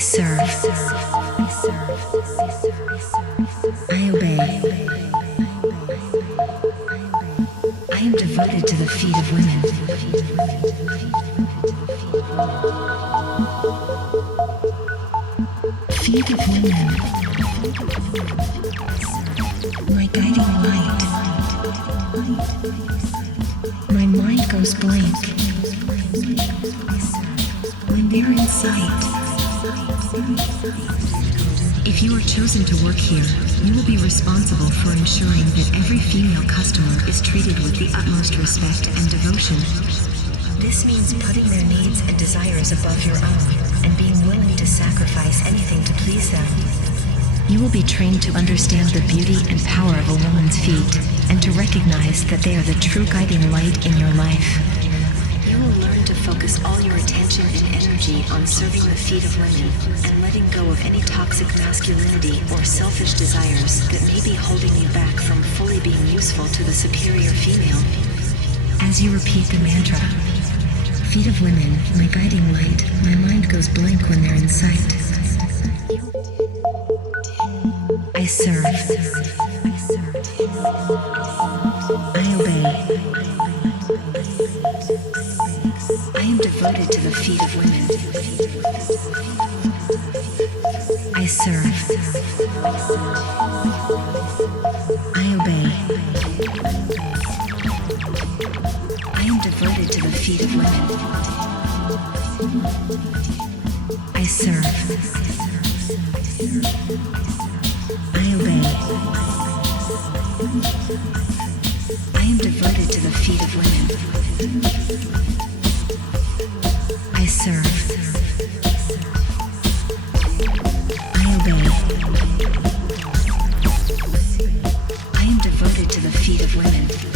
serve. I obey. I am devoted to the feet of women. Feet of women. My guiding light. My mind goes blank when they're in sight. If you are chosen to work here, you will be responsible for ensuring that every female customer is treated with the utmost respect and devotion. This means putting their needs and desires above your own and being willing to sacrifice anything to please them. You will be trained to understand the beauty and power of a woman's feet and to recognize that they are the true guiding light in your life. You will learn to focus all your attention and energy on serving the feet of women and letting go of any toxic masculinity or selfish desires that may be holding you back from fully being useful to the superior female. As you repeat the mantra, feet of women, my guiding light, my mind goes blank when they're in sight. I serve. I obey. I am devoted to the feet of women. I serve. I obey. I am devoted to the feet of women. I serve. I obey. I am devoted to the feet of women.